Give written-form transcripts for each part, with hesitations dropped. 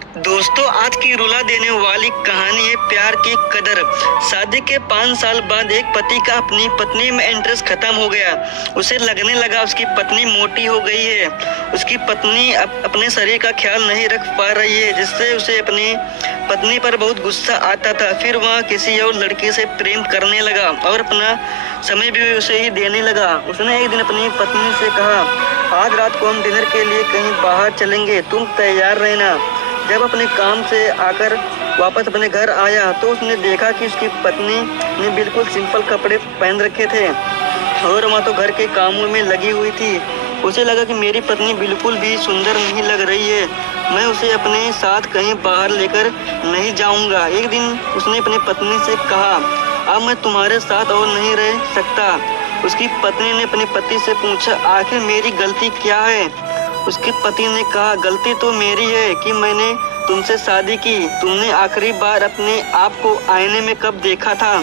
दोस्तों, आज की रुला देने वाली कहानी है प्यार की कदर। शादी के 5 साल बाद एक पति का अपनी पत्नी में इंटरेस्ट खत्म हो गया। उसे लगने लगा उसकी पत्नी मोटी हो गई है। उसकी पत्नी अपने शरीर का ख्याल नहीं रख पा रही है, जिससे उसे अपनी पत्नी पर बहुत गुस्सा आता था। फिर वह किसी और लड़की से प्रेम करने लगा और अपना समय भी उसे ही देने लगा। उसने एक दिन अपनी पत्नी से कहा, आज रात को हम डिनर के लिए कहीं बाहर चलेंगे, तुम तैयार रहना। जब अपने काम से आकर वापस अपने घर आया तो उसने देखा कि उसकी पत्नी ने बिल्कुल सिंपल कपड़े पहन रखे थे और वह तो घर के कामों में लगी हुई थी। उसे लगा कि मेरी पत्नी बिल्कुल भी सुंदर नहीं लग रही है, मैं उसे अपने साथ कहीं बाहर लेकर नहीं जाऊंगा। एक दिन उसने अपनी पत्नी से कहा, अब मैं तुम्हारे साथ और नहीं रह सकता। उसकी पत्नी ने अपने पति से पूछा, आखिर मेरी गलती क्या है? उसके पति ने कहा, गलती तो मेरी है कि मैंने तुमसे शादी की। तुमने आखिरी बार अपने आप को आईने में कब देखा था?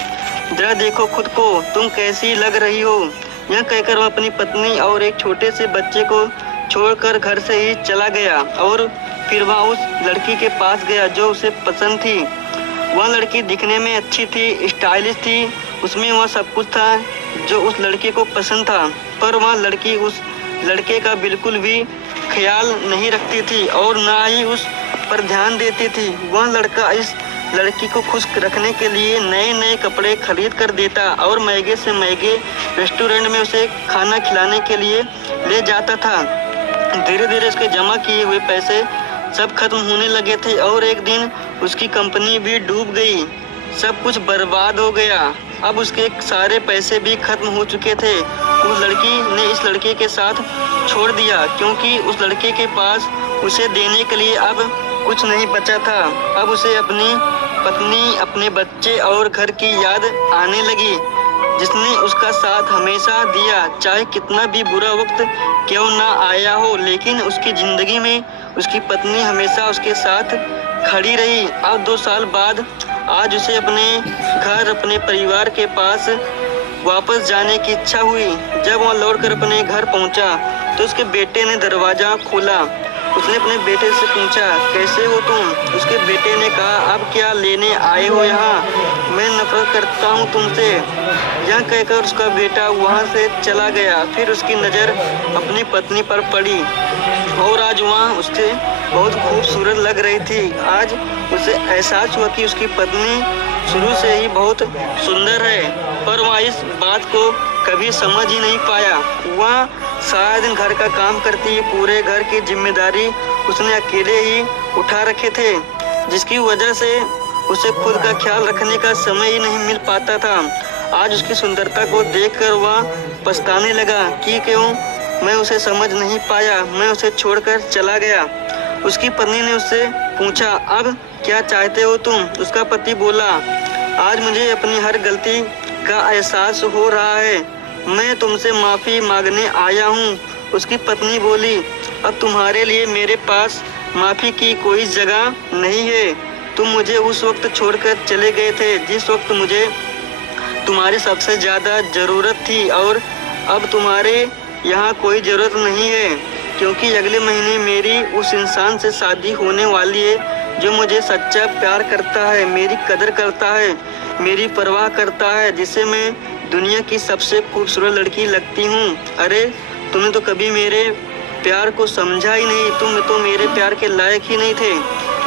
जरा देखो खुद को, तुम कैसी लग रही हो। यह कहकर वह अपनी पत्नी और एक छोटे से बच्चे को छोड़कर घर से ही चला गया और फिर वह उस लड़की के पास गया जो उसे पसंद थी। वह लड़की दिखने में अच्छी थी, स्टाइलिश थी, उसमें वह सब कुछ था जो उस लड़के को पसंद था, पर वह लड़की उस लड़के का बिल्कुल भी ख्याल नहीं रखती थी और ना ही उस पर ध्यान देती थी। वह लड़का इस लड़की को खुश रखने के लिए नए नए कपड़े खरीद कर देता और महंगे से महंगे रेस्टोरेंट में उसे खाना खिलाने के लिए ले जाता था। धीरे धीरे उसके जमा किए हुए पैसे सब खत्म होने लगे थे और एक दिन उसकी कंपनी भी डूब गई। सब कुछ बर्बाद हो गया। अब उसके सारे पैसे भी खत्म हो चुके थे। उस लड़की ने इस लड़के के साथ छोड़ दिया क्योंकि उस लड़के के पास उसे देने के लिए अब कुछ नहीं बचा था। अब उसे अपनी पत्नी, अपने बच्चे और घर की याद आने लगी, जिसने उसका साथ हमेशा दिया। चाहे कितना भी बुरा वक्त क्यों ना आया हो, लेकिन उसकी जिंदगी में उसकी पत्नी हमेशा उसके साथ खड़ी रही। अब 2 साल बाद आज उसे अपने घर, अपने परिवार के पास वापस जाने की इच्छा हुई। जब वह लौटकर अपने घर पहुंचा तो उसके बेटे ने दरवाजा खोला। उसने अपने बेटे से पूछा, कैसे हो तुम? उसके बेटे ने कहा, अब क्या लेने आए हो यहाँ? मैं नफरत करता हूँ तुमसे। यह कहकर उसका बेटा वहाँ से चला गया। फिर उसकी नज़र अपनी पत्नी पर पड़ी और आज वहाँ उससे बहुत खूबसूरत लग रही थी। आज उसे एहसास हुआ कि उसकी पत्नी शुरू से ही बहुत सुंदर है, पर वह इस बात को कभी समझ ही नहीं पाया। वह सारा दिन घर का काम करती, पूरे घर की जिम्मेदारी उसने अकेले ही उठा रखे थे, जिसकी वजह से उसे खुद का ख्याल रखने का समय ही नहीं मिल पाता था। आज उसकी सुंदरता को देखकर वह पछताने लगा कि क्यों मैं उसे समझ नहीं पाया, मैं उसे छोड़कर चला गया। उसकी पत्नी ने उससे पूछा, अब क्या चाहते हो तुम? उसका पति बोला, आज मुझे अपनी हर गलती का एहसास हो रहा है, मैं तुमसे माफ़ी मांगने आया हूँ। उसकी पत्नी बोली, अब तुम्हारे लिए मेरे पास माफ़ी की कोई जगह नहीं है। तुम मुझे उस वक्त छोड़कर चले गए थे जिस वक्त मुझे तुम्हारी सबसे ज़्यादा ज़रूरत थी, और अब तुम्हारे यहाँ कोई ज़रूरत नहीं है, क्योंकि अगले महीने मेरी उस इंसान से शादी होने वाली है जो मुझे सच्चा प्यार करता है, मेरी कदर करता है, मेरी परवाह करता है, जिसे मैं दुनिया की सबसे खूबसूरत लड़की लगती हूँ। अरे तुमने तो कभी मेरे प्यार को समझा ही नहीं, तुम तो मेरे प्यार के लायक ही नहीं थे।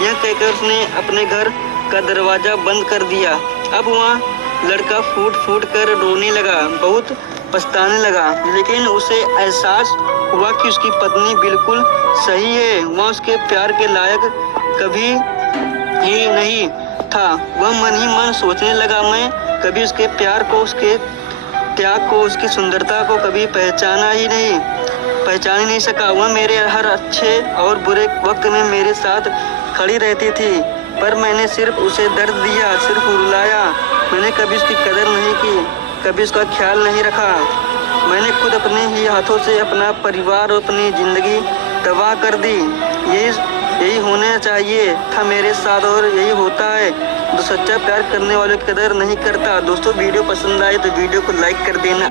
यह कहकर उसने अपने घर का दरवाज़ा बंद कर दिया। अब वह लड़का फूट फूट कर रोने लगा, बहुत पछताने लगा, लेकिन उसे एहसास हुआ कि उसकी पत्नी बिल्कुल सही है। वह उसके प्यार के लायक कभी ही नहीं था। वह मन ही मन सोचने लगा, मैं कभी उसके प्यार को, उसके त्याग को, उसकी सुंदरता को कभी पहचान ही नहीं सका। वह मेरे हर अच्छे और बुरे वक्त में मेरे साथ खड़ी रहती थी, पर मैंने सिर्फ उसे दर्द दिया, सिर्फ रुलाया। मैंने कभी उसकी कदर नहीं की, कभी उसका ख्याल नहीं रखा। मैंने खुद अपने ही हाथों से अपना परिवार और अपनी ज़िंदगी तबाह कर दी। यही होना चाहिए था मेरे साथ और यही होता है। जो सच्चा प्यार करने वालों की कदर नहीं करता। दोस्तों, वीडियो पसंद आए तो वीडियो को लाइक कर देना।